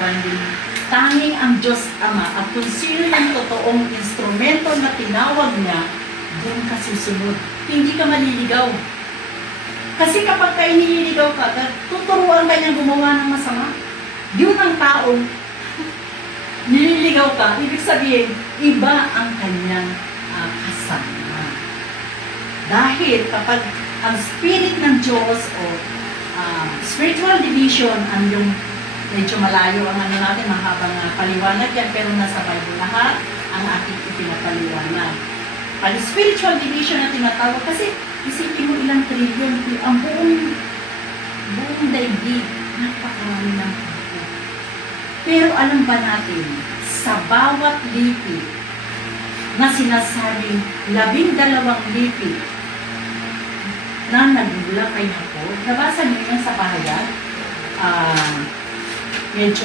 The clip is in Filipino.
binding. Tanging ang Diyos Ama at kung sino yung totoong instrumento na tinawag niya, doon ka susunod. Hindi ka maliligaw. Kasi kapag ka inililigaw ka, tuturuan ka niyang gumawa ng masama. Yun ang taong nililigaw ka, ibig sabihin, iba ang kanyang kasama. Dahil kapag ang spirit ng Diyos o spiritual division, ang yung medyo malayo ang ano natin, mahabang paliwanag yan, pero nasa Bible lahat ang ating ipinapaliwanag. Pag spiritual division na tinatawag, kasi isipin mo ilang trillion, ang buong daigdig, napakarami ng tao. Pero alam ba natin, sa bawat lipi na sinasabing 12 lipi na nagmula kay Jacob, nabasa niyo yan sa pahayag, medyo